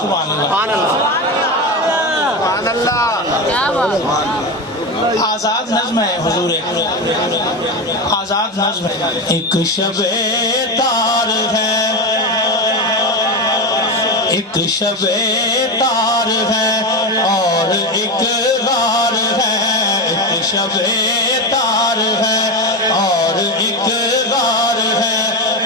سبحان اللہ آزاد نظم ہے حضور، آزاد نظم ہے۔ ایک شب تار ہے، ایک شب تار ہے اور ایک غار ہے، ایک شب تار ہے اور ایک غار ہے،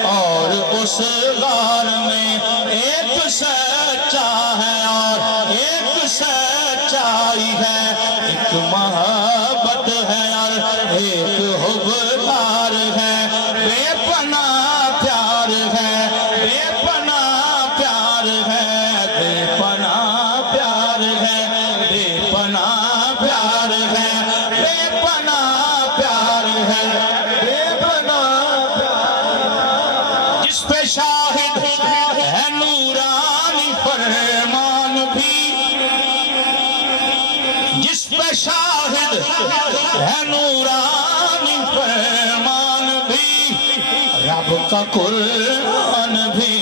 اور اس غار میں ایک سچا ہے اور ایک سچائی ہے، ایک محبت ہے اور ایک حبار ہے، بے پناہ پیار ہے، بے پناہ پیار ہے، بے پناہ پیار ہے، بے پناہ پیار ہے، بے پناہ پیار ہے، بے پناہ پیار ہے۔ جس پہ شاہد ہے نورانی فرمان بھی، جس پہ شاہد ہے نورانی فرمان بھی، رب کا قرآن بھی،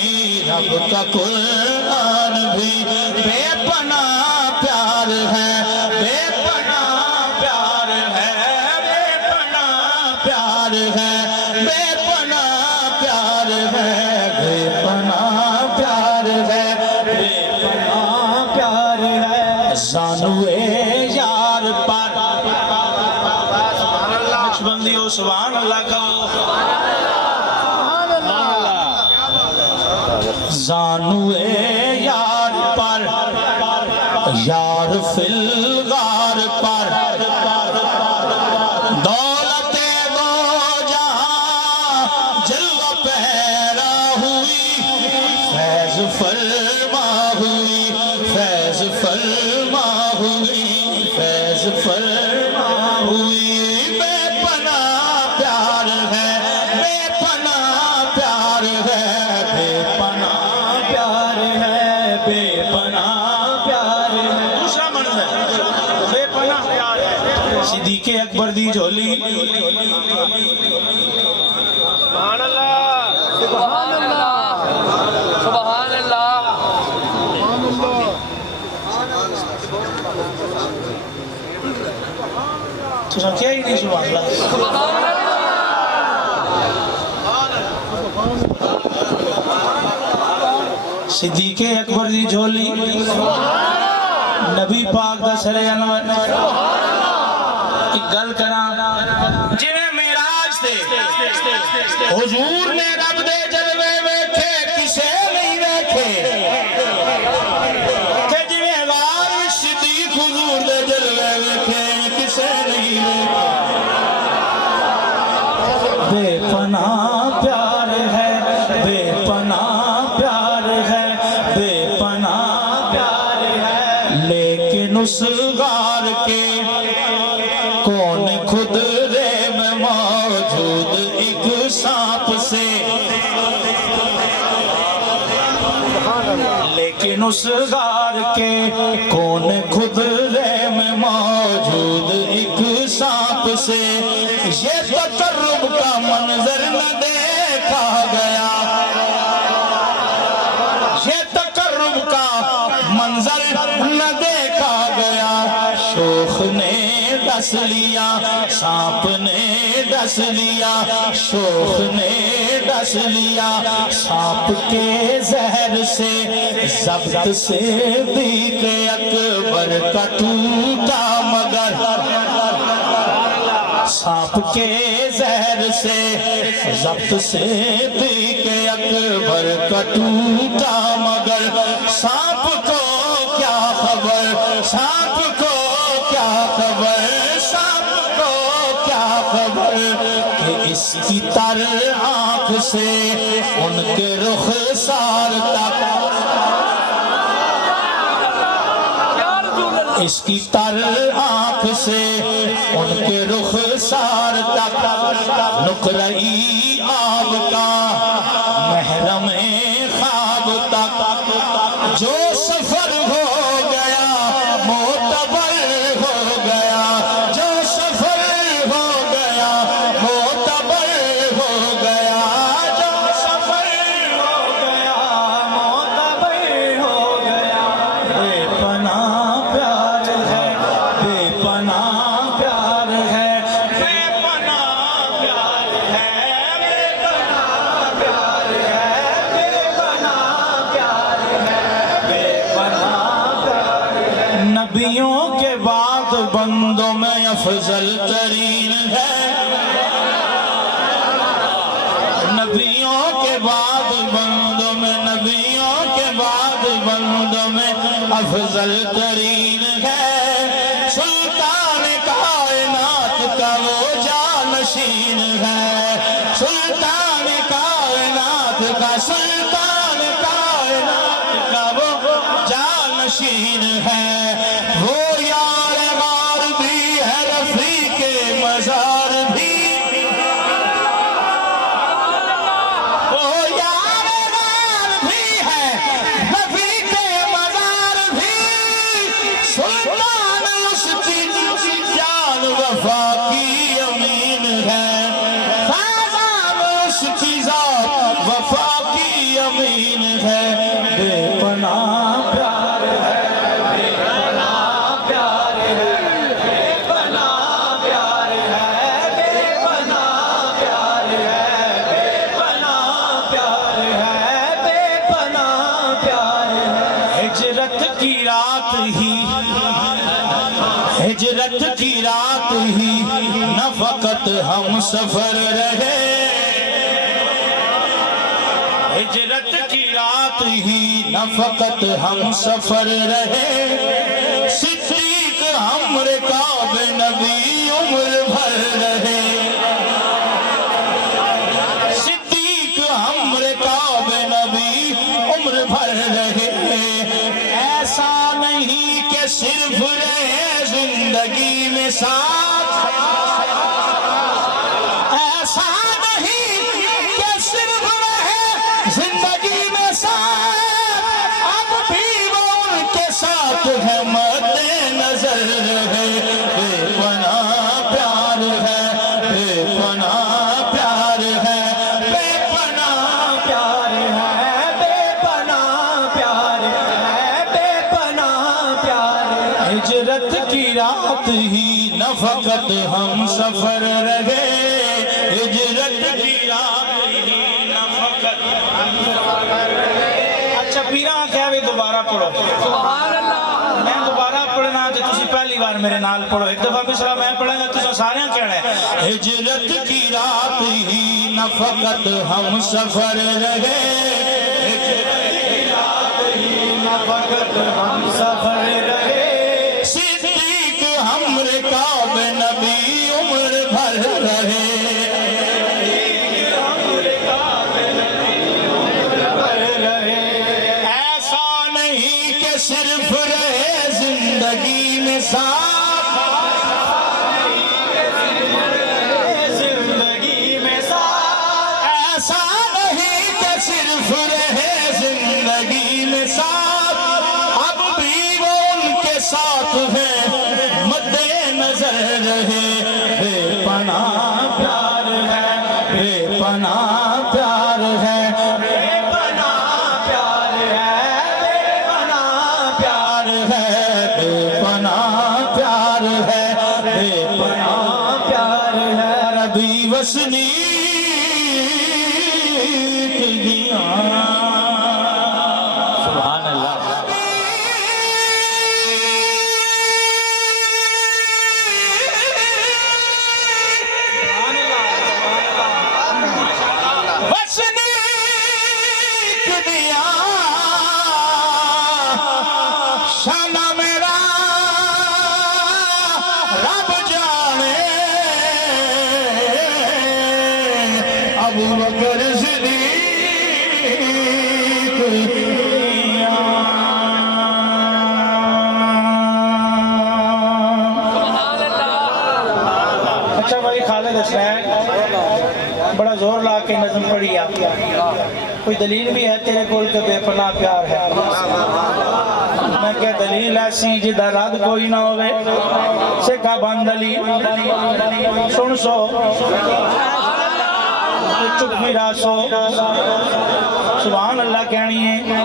رب کا قرآن بھی، بے پناہ پیار ہے، بے پناہ پیار ہے، بے پناہ پیار ہے، بے پناہ پیار ہے، بے پناہ پیار ہے، بے پناہ پیار ہے۔ زانوے یار پر بندی ہو سبحان اللہ کا، زانوے یار پر یار فی الغار پر، دولت دو جہاں جلوہ پیرا ہوئی، فیض فرما ہوئی، فیض فرما ہوئی، فیض فرما ہوئی، بے پناہ پیار ہے، بے پناہ پیار ہے، بے پناہ پیار ہے، بے پناہ پیار ہے۔ دوسرا منظر بے پناہ پیار ہے، صدیق اکبر دی جھولی، سبحان اللہ، سبحان اللہ، سبحان اللہ۔ تو سب کیا ہی نہیں سبحان اللہ۔ صدیق اکبر دی جھولی، نبی پاک دا سر انور، ایک گل کرا جنہیں معراج دے حضور نے رب دے جلوے ویکھے کسے نہیں ویکھے، کہ جنہیں غار صدیق حضور دے جلوے ویکھے کسے نہیں ویکھے، بے پناہ پیار ہے، بے پناہ پیار ہے، بے پناہ پیار ہے، لیکن اس غار کے کون خود رے میں موجود ایک سانپ سے، لیکن اس غار کے کون خود رے میں موجود ایک سانپ سے، یہ تقرب کا منظر نہ دیکھا گیا، یہ تقرب کا منظر نہ دیکھا گیا، شوخ نے ڈس لیا، سانپ نے ڈس لیا، شوخ نے ڈس لیا، سانپ کے زہر سے ضبط سے صدیق اکبر کا ٹوٹا مگر، سانپ کے زہر سے ضبط سے صدیق اکبر کا ٹوٹا مگر، سانپ کو کیا خبر، سانپ کو کیا خبر، سانپ کو کیا خبر کہ اس کی تر آنکھ سے ان کے رخسار تک، اس کی تر آنکھ سے ان کے رخسار تک، نقرئی آب کا محرم خواب تک، جو سفر ہو گیا معتبر ہو گیا، جو سفر ہو گیا معتبر ہو گیا، جو سفر ہو گیا معتبر ہو گیا، نبیوں کے بعد بندوں میں افضل ترین ہے نبیوں کے بعد بندوں میں نبیوں کے بعد بندوں میں افضل ترین ہے سلطان کائنات کا وہ جانشین ہے سلطان کائنات کا سلطان کائنات کا وہ جانشین ہے وہ یار غار بھی ہے رفیق مزار بھی وہ یار غار بھی ہے رفیق مزار بھی سلطان اس کی جان وفا کی امین ہے فیضان اس کی ذات وفا کی امین ہے بے پناہ پیار ہے بے پناہ پیار ہے بے پناہ پیار ہے بے پناہ پیار ہے بے پناہ پیار ہے بے پناہ پیار ہے ہجرت کی رات ہی ہجرت کی رات ہی نہ فقط ہم سفر رہے ہجرت کی رات ہی نہ فقط ہم سفر رہے صدیق ہم رکاب نبی عمر بھر رہے صدیق ہم رکاب نبی عمر بھر رہے ایسا نہیں کہ صرف رہے زندگی میں ساتھ ایسا نہیں کہ صرف رہے زندگی میں ساتھ اب بھی وہ ان کے ساتھ ہے مد نظر ہے بے پناہ پیار ہے بے پناہ پیار ہے بے پناہ پیار ہے بے پناہ پیار ہے بے پناہ پیار ہے ہجرت کی رات ہی نہ فقط ہم سفر رہے ہجرت کی رات ہی نہ فقط ہم سفر رہے اچھا پیران کہہ بھی دوبارہ پڑھو سبحان اللہ میں دوبارہ پڑھنا تو تسی پہلی بار میرے نال پڑھو ایک دفعہ مصرع میں پڑھیں گا تسا سارے کہنا ہے ہجرت کی رات ہی نہ فقط ہم سفر رہے ہجرت کی رات ہی نہ فقط ہم سفر رہے صدیق ہم رکاب نبی عمر بھر رہے ایسا نہیں کہ صرف رہے زندگی میں ساتھ زندگی میں ساتھ ایسا نہیں کہ صرف رہے زندگی میں ساتھ اب بھی وہ ان کے ساتھ ہے مد نظر رہے بے پناہ پیار ہے بے پناہ پیار ہے بے پناہ پیار ہے بے پناہ پیار ہے بے پناہ پیار ہے بے پناہ پیار ہے ربی وسنی سبحان اللہ وسنیک دیا شانہ میرا رب جانے ابو بکر صدیق دیا سبحان اللہ اچھا بھائی خالد حسین بڑا زور لا کے نظم پڑھی آپ کوئی دلیل بھی ہے تیرے کول کے بے پناہ پیار ہے میں کیا دلیل ایسی جدہ رد کوئی نہ ہوئے سکھا بان دلیل سن سو چپ میرا سو سبحان اللہ کہنی ہے